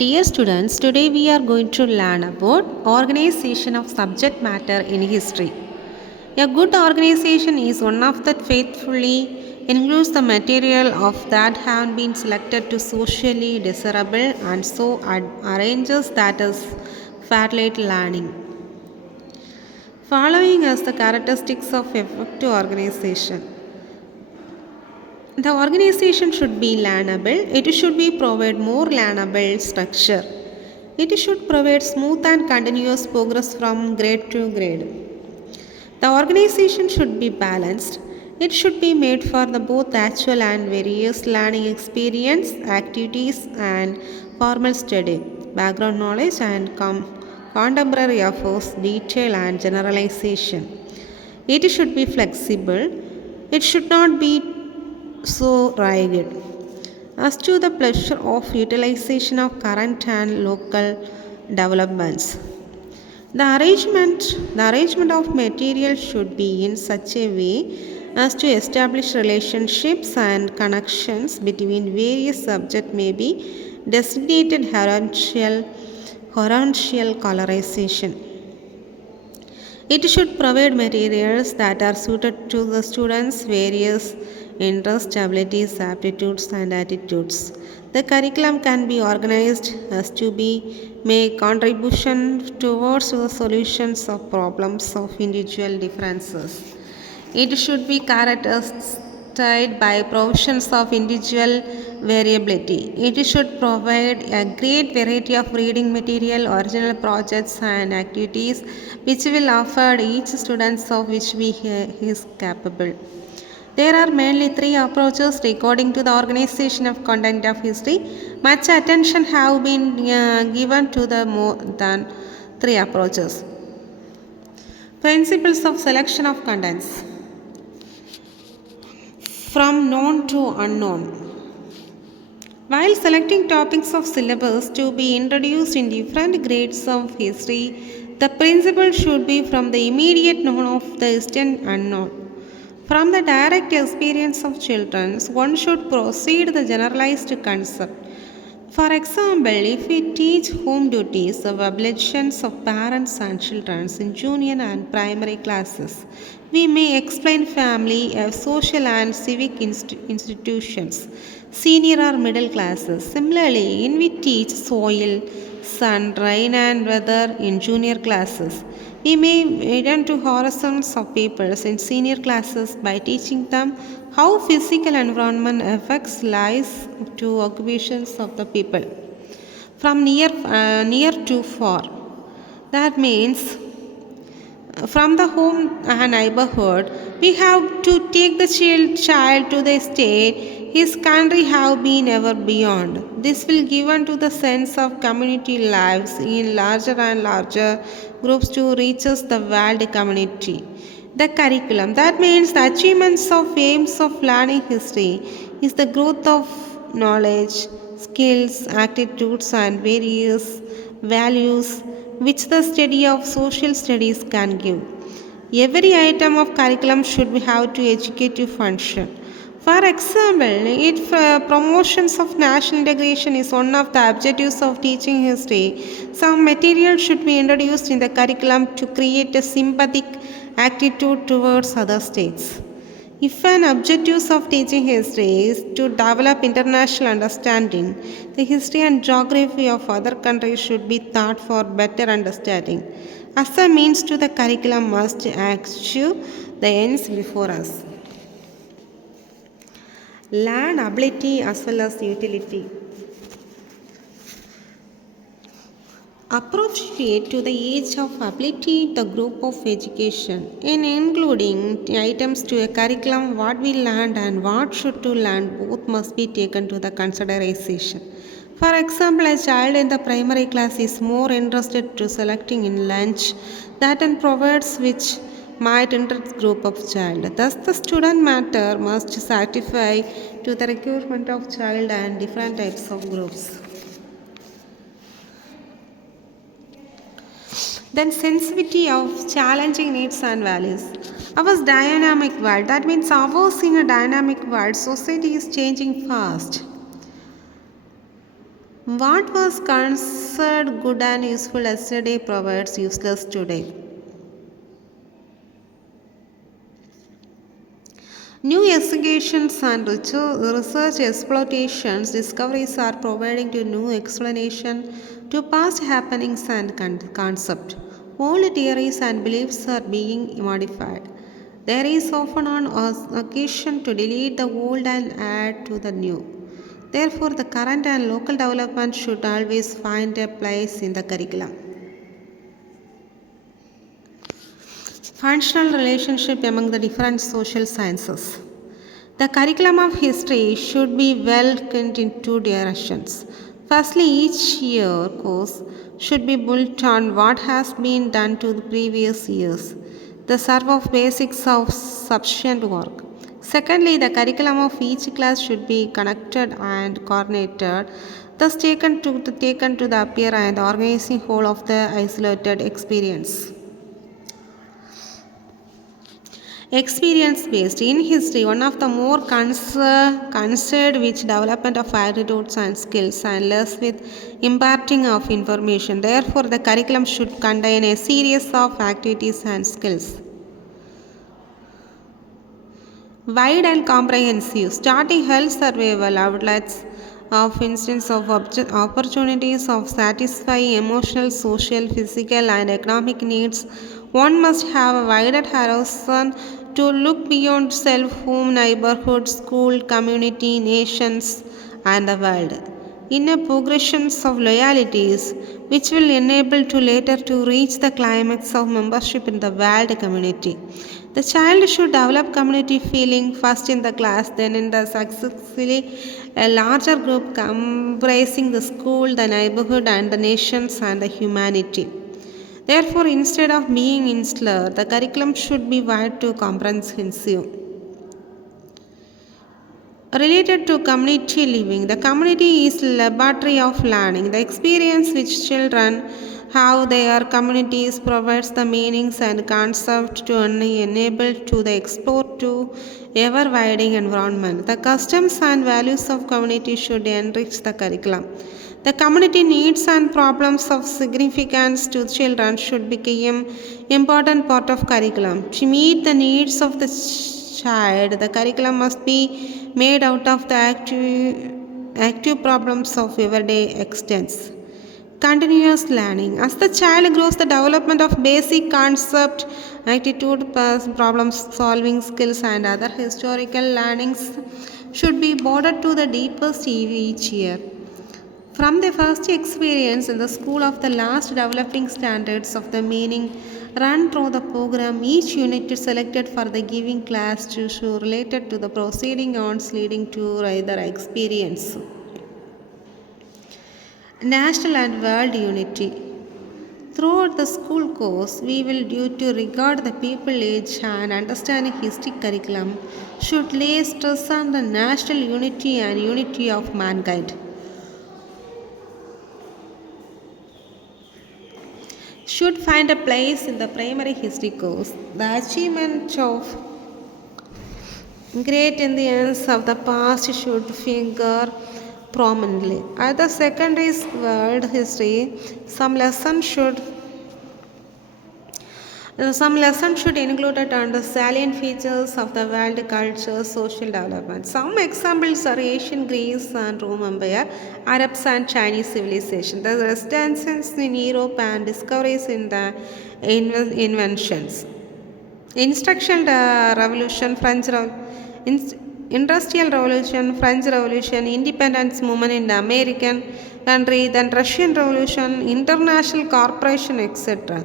Dear students, today we are going to learn about organization of subject matter in history. A good organization is one of that faithfully includes the material of that have been selected to socially desirable and so arranges that is fairly learning. Following us the characteristics of effective organization. The organization should be learnable. It should be provide more learnable structure. It should provide smooth and continuous progress from grade to grade. The organization should be balanced. It should be made for the both actual and various learning experience, activities and formal study, background knowledge and contemporary efforts, detail and generalization. It should be flexible. It should not be so rigid as to the pleasure of utilization of current and local developments. The arrangement of material should be in such a way as to establish relationships and connections between various subjects may be designated hierarchical colorization. It should provide materials that are suited to the students' various interests, abilities, aptitudes, and attitudes. The curriculum can be organized as to be make contribution towards the solutions of problems of individual differences. It should be characterized by provisions of individual variability. It should provide a great variety of reading material, original projects, and activities which will offer each student of which is capable. There are mainly three approaches according to the organization of content of history. Much attention have been given to the more than three approaches. Principles of selection of contents from known to unknown. While selecting topics of syllabus to be introduced in different grades of history, the principle should be from the immediate known of the distant unknown. From the direct experience of children, one should proceed the generalized concept. For example, if we teach home duties of obligations of parents and children in junior and primary classes, we may explain family, social and civic institutions, senior or middle classes. Similarly, when we teach soil, sun, rain and weather in junior classes, we may attend to horizons of papers in senior classes by teaching them how physical environment affects lives to occupations of the people from near to far. That means from the home and neighborhood, we have to take the child to the state his country have been ever beyond. This will give unto the sense of community lives in larger and larger groups to reaches the world community. The curriculum, that means the achievements of aims of learning history, is the growth of knowledge, skills, attitudes, and various values which the study of social studies can give. Every item of curriculum should have to educative function. For example, if promotions of national integration is one of the objectives of teaching history, some material should be introduced in the curriculum to create a sympathetic attitude towards other states. If an objective of teaching history is to develop international understanding, the history and geography of other countries should be taught for better understanding. As a means to the curriculum must achieve the ends before us. Learn ability as well as utility. Appropriate to the age of ability the group of education in including items to a curriculum what we learned and what should to learn both must be taken to the consideration. For example, a child in the primary class is more interested to selecting in lunch that and provides which might interest group of child. Thus the student matter must satisfy to the requirement of child and different types of groups. Then sensitivity of challenging needs and values. Our dynamic world, that means ours in a dynamic world, society is changing fast. What was considered good and useful yesterday provides useless today. New investigations and research exploitations discoveries are providing to new explanation to past happenings and concept. Old theories and beliefs are being modified. There is often an occasion to delete the old and add to the new. Therefore, the current and local development should always find a place in the curriculum. Functional relationship among the different social sciences. The curriculum of history should be well cut in two directions. Firstly, each year course should be built on what has been done to the previous years, the serve of basics of sufficient work. Secondly, the curriculum of each class should be connected and coordinated, thus taken to the appear and organizing whole of the isolated experience. Experience based in history, one of the more concerned with development of attitudes and skills and less with imparting of information. Therefore, the curriculum should contain a series of activities and skills. Wide and comprehensive, starting health survival outlets of instance of opportunities of satisfy emotional, social, physical, and economic needs. One must have a wider horizon to look beyond self, home, neighborhood, school, community, nations, and the world in a progression of loyalties which will enable to later to reach the climax of membership in the world community. The child should develop community feeling first in the class, then in the successfully a larger group comprising the school, the neighborhood, and the nations and the humanity. Therefore, instead of being insular, the curriculum should be wide to comprehensive. Related to community living, the community is laboratory of learning. The experience which children have their communities provides the meanings and concepts to enable to the explore to ever-widening environment. The customs and values of community should enrich the curriculum. The community needs and problems of significance to children should become important part of curriculum. To meet the needs of the child, the curriculum must be made out of the active problems of everyday existence. Continuous learning. As the child grows, the development of basic concept, attitude, problem solving skills, and other historical learnings should be bordered to the deepest each year. From the first experience in the school of the last developing standards of the meaning run through the program, each unit is selected for the giving class to show related to the proceeding ons leading to either experience. National and world unity. Throughout the school course, we will due to regard the people age and understanding history curriculum should lay stress on the national unity and unity of mankind. Should find a place in the primary history course. The achievement of great Indians of the past should figure prominently. At the secondary world history, some lesson should include it on the salient features of the world culture, social development. Some examples are Ancient Greece and Rome Empire, Arabs and Chinese civilization, the renaissance in Europe and discoveries in the inventions. Instructional revolution, industrial revolution, French revolution, independence movement in the American country, then Russian revolution, international corporation, etc.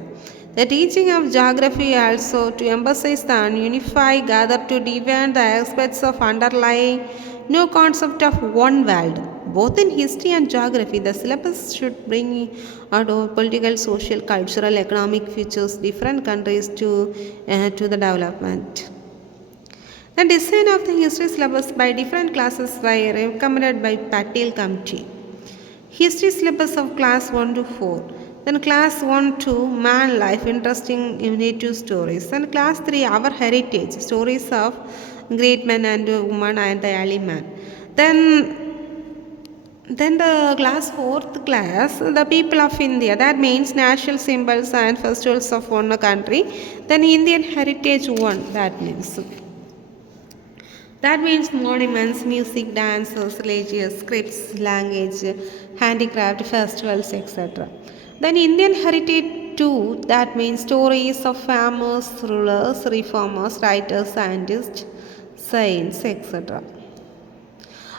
The teaching of geography also to emphasize the unify, gather to define the aspects of underlying new concept of one world. Both in history and geography, the syllabus should bring out political, social, cultural, economic features different countries to the development. The design of the history syllabus by different classes were recommended by Patel Committee. History syllabus of class 1 to 4. Then class 1 to man life, interesting native stories. Then class 3 our heritage, stories of great men and women and the early man. Then Then the class fourth class, the people of India. That means national symbols and festivals of one country. Then Indian heritage one. That means monuments, music, dances, religious scripts, language, handicraft, festivals, etc. Then Indian heritage too. That means stories of famous rulers, reformers, writers, scientists, saints, etc.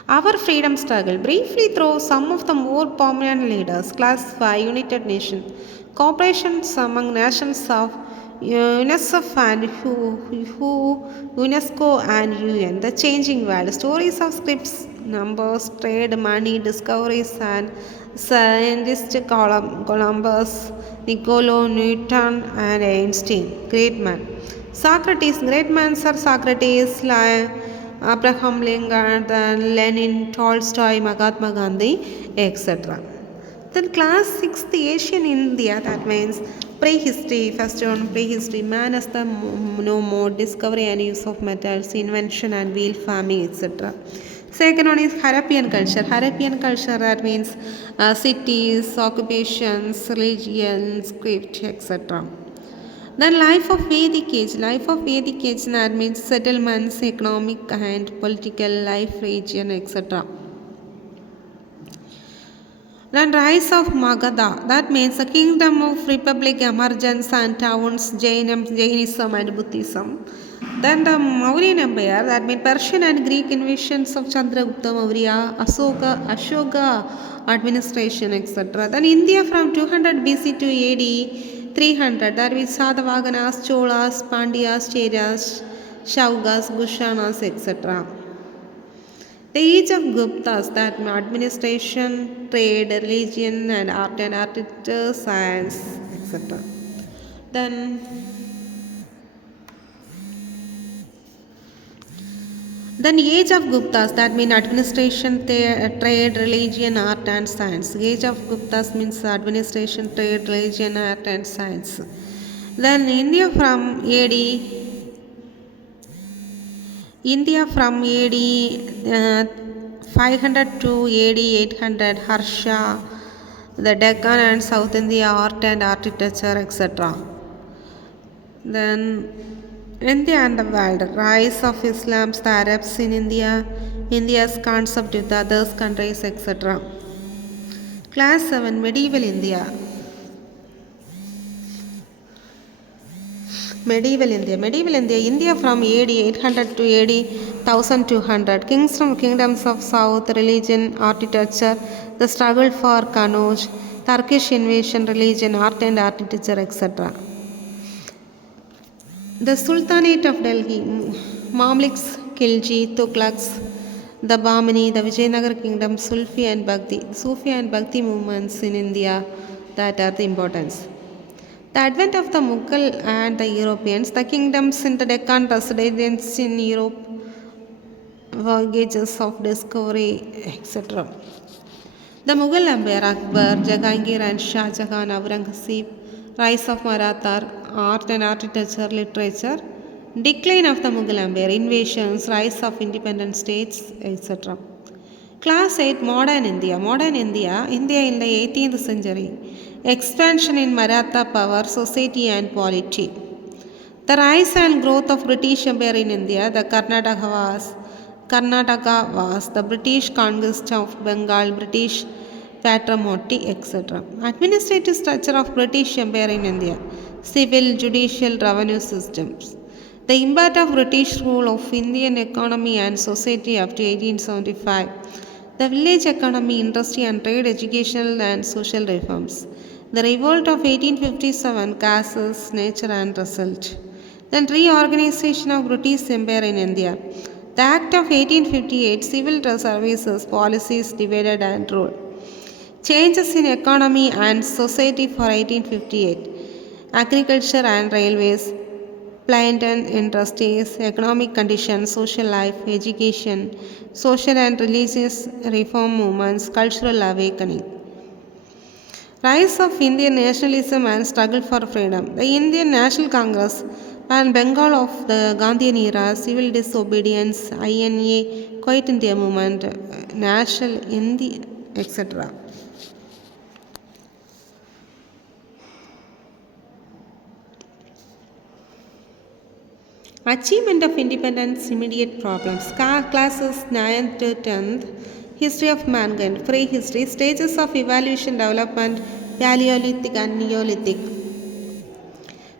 Our freedom struggle. Briefly through some of the more prominent leaders. Class 5 United Nations. Cooperations among nations of UNICEF and UNESCO and UN. The changing world. Stories of scripts, numbers, trade, money, discoveries, and scientists Columbus, Niccolo, Newton, and Einstein. Great man. Socrates. Great man, Sir Socrates. Abraham Lincoln, then Lenin, Tolstoy, Mahatma Gandhi, etc. Then class 6th Asian India, that means prehistory, first one prehistory, man as the no more, discovery and use of metals, invention and wheel farming, etc. Second one is Harappan culture. Harappan culture, that means cities, occupations, religions, script, etc. Then life of Vedic age. Life of Vedic age, that means settlements, economic and political life, region, etc. Then rise of Magadha. That means the kingdom of republic emergence and towns, Jainism and Buddhism. Then the Mauryan Empire, that means Persian and Greek invasions of Chandragupta Maurya, Ashoka administration, etc. Then India from 200 BC to AD 300, that means Sadavaganas, Cholas, Pandyas, Cheras, Shaugas, Gushanas, etc. The age of Guptas, that administration, trade, religion, and art and architecture, science, etc. Then Then age of Guptas, that mean administration, trade, religion, art and science. Age of Guptas means administration, trade, religion, art and science. Then India from AD 500 to AD 800, Harsha, the Deccan and South India, art and architecture, etc. Then India and the world. Rise of Islam, the Arabs in India, India's concept with other countries, etc. Class 7 Medieval India. Medieval India. India from AD 800 to AD 1200. Kingdoms of South, religion, architecture, the struggle for Kannauj, Turkish invasion, religion, art and architecture, etc. The Sultanate of Delhi, Mamluks, Khilji, Tughlaqs, the Bahmani, the Vijayanagar kingdom, Sufi and Bhakti movements in India, that are the importance. The advent of the Mughal and the Europeans, the kingdoms in the Deccan, residents in Europe, voyages of discovery, etc. The Mughal Empire, Akbar, Jahangir and Shah Jahan, Aurangzeb, rise of Maratha, art and architecture, literature, decline of the Mughal Empire, invasions, rise of independent states, etc. Class 8 Modern India. India in the 18th century. Expansion in Maratha power, society and polity. The rise and growth of British Empire in India. The Karnataka was the British conquest of Bengal, British patrimony, etc. Administrative structure of British Empire in India. Civil, judicial, revenue systems. The impact of British rule of Indian economy and society after 1875. The village economy, industry and trade, educational and social reforms. The revolt of 1857, causes, nature and result. Then reorganization of British Empire in India. The Act of 1858, civil services, policies, divided and rule. Changes in economy and society for 1858. Agriculture and railways, plantation industries, economic conditions, social life, education, social and religious reform movements, cultural awakening. Rise of Indian nationalism and struggle for freedom. The Indian National Congress and Bengal of the Gandhian era, civil disobedience, INA, Quiet India movement, National India, etc. Achievement of independence, immediate problems. Classes 9th to 10th. History of mankind, prehistory, stages of evolution, development, Paleolithic and Neolithic.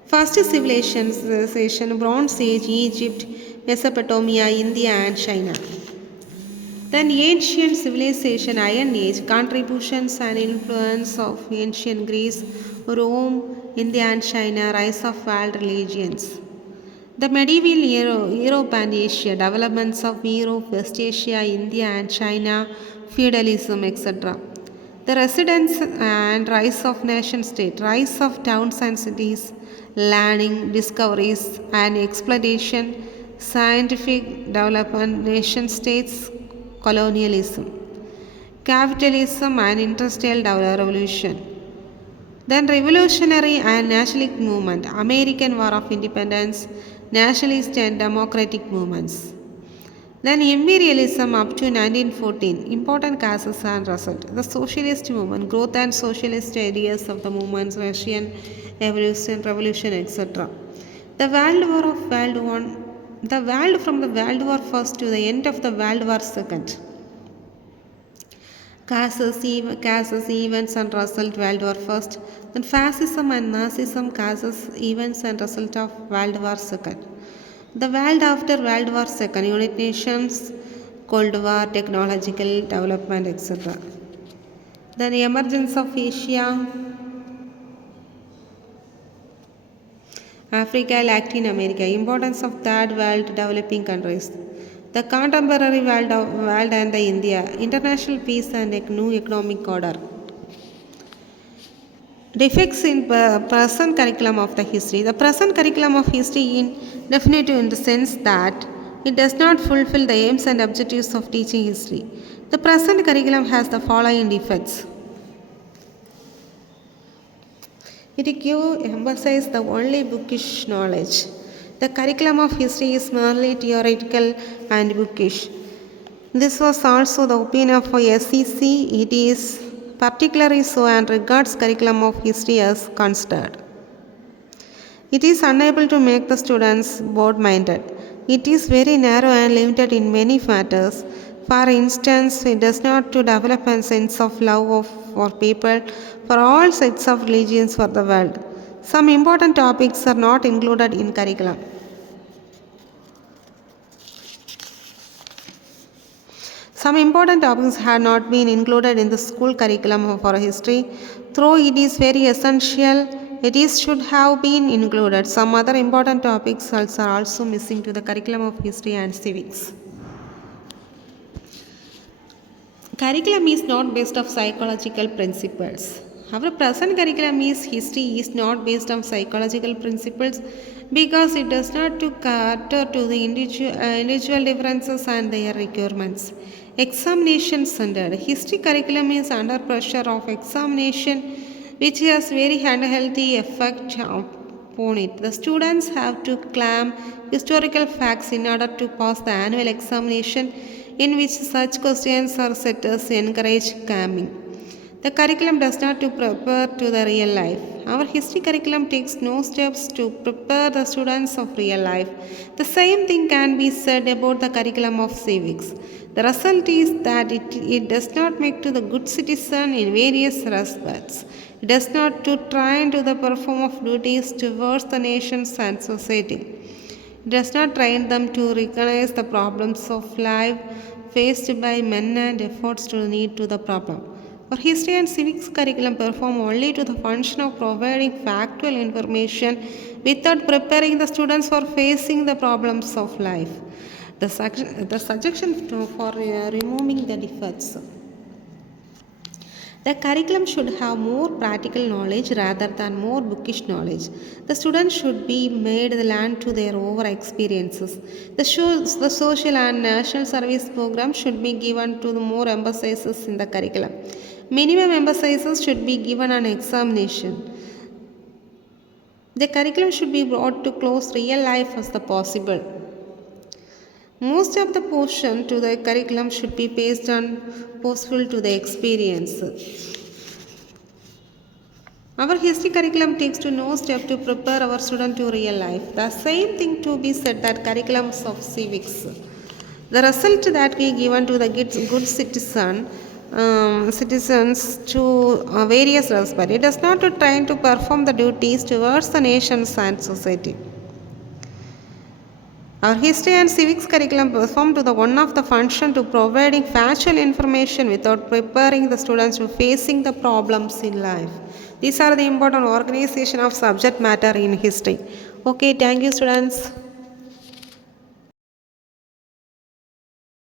First civilization, Bronze Age, Egypt, Mesopotamia, India and China. Then ancient civilization, Iron Age, contributions and influence of ancient Greece, Rome, India and China, rise of world religions. The medieval Europe and Asia, developments of Europe, West Asia, India and China, feudalism, etc. The residence and rise of nation state, rise of towns and cities, learning, discoveries and exploitation, scientific development, nation states, colonialism, capitalism and industrial revolution. Then revolutionary and nationalist movement, American War of Independence, nationalist and democratic movements. Then imperialism up to 1914, important causes and results. The socialist movement, growth and socialist ideas of the movements, Russian revolution, etc. The World War of World One, the world from the World War First to the end of the World War Second. Causes, events and result World War First. Then fascism and Nazism causes, events and result of World War Second. The world after World War Second, United Nations, Cold War, technological development, etc. Then emergence of Asia, Africa, Latin America, importance of third world developing countries. The contemporary world and the India, international peace and a new economic order. Defects in present curriculum of the history. The present curriculum of history is definitive in the sense that it does not fulfill the aims and objectives of teaching history. The present curriculum has the following defects. It emphasizes the only bookish knowledge. The curriculum of history is merely theoretical and bookish. This was also the opinion of SEC. It is particularly so and regards curriculum of history as considered. It is unable to make the students broad-minded. It is very narrow and limited in many matters. For instance, it does not to develop a sense of love for people, for all sects of religions for the world. Some important topics are not included in curriculum. Some important topics have not been included in the school curriculum for history. Though it is very essential, should have been included. Some other important topics are also missing to the curriculum of history and civics. Curriculum is not based on psychological principles. Our present curriculum history is not based on psychological principles because it does not cater to the individual differences and their requirements. Examination centered. History curriculum is under pressure of examination, which has very unhealthy effect upon it. The students have to claim historical facts in order to pass the annual examination, in which such questions are set as encourage cramming. The curriculum does not to prepare to the real life. Our history curriculum takes no steps to prepare the students of real life. The same thing can be said about the curriculum of civics. The result is that it does not make to the good citizen in various respects. It does not to train to the perform of duties towards the nations and society. It does not train them to recognize the problems of life faced by men and efforts to need to the problem. For history and civics curriculum perform only to the function of providing factual information without preparing the students for facing the problems of life. The suggestion for removing the defects. The curriculum should have more practical knowledge rather than more bookish knowledge. The students should be made to learn to their over experiences. The social and national service program should be given to the more emphasis in the curriculum. Minimum emphasis should be given on examination. The curriculum should be brought to close real life as possible. Most of the portion to the curriculum should be based on possible to the experience. Our history curriculum takes to no step to prepare our student to real life. The same thing to be said that curriculums of civics. The result that we given to the good citizens to various respect. It does not to try to perform the duties towards the nations and society. Our history and civics curriculum perform to the one of the function to providing factual information without preparing the students to facing the problems in life. These are the important organization of subject matter in history. Okay, thank you students.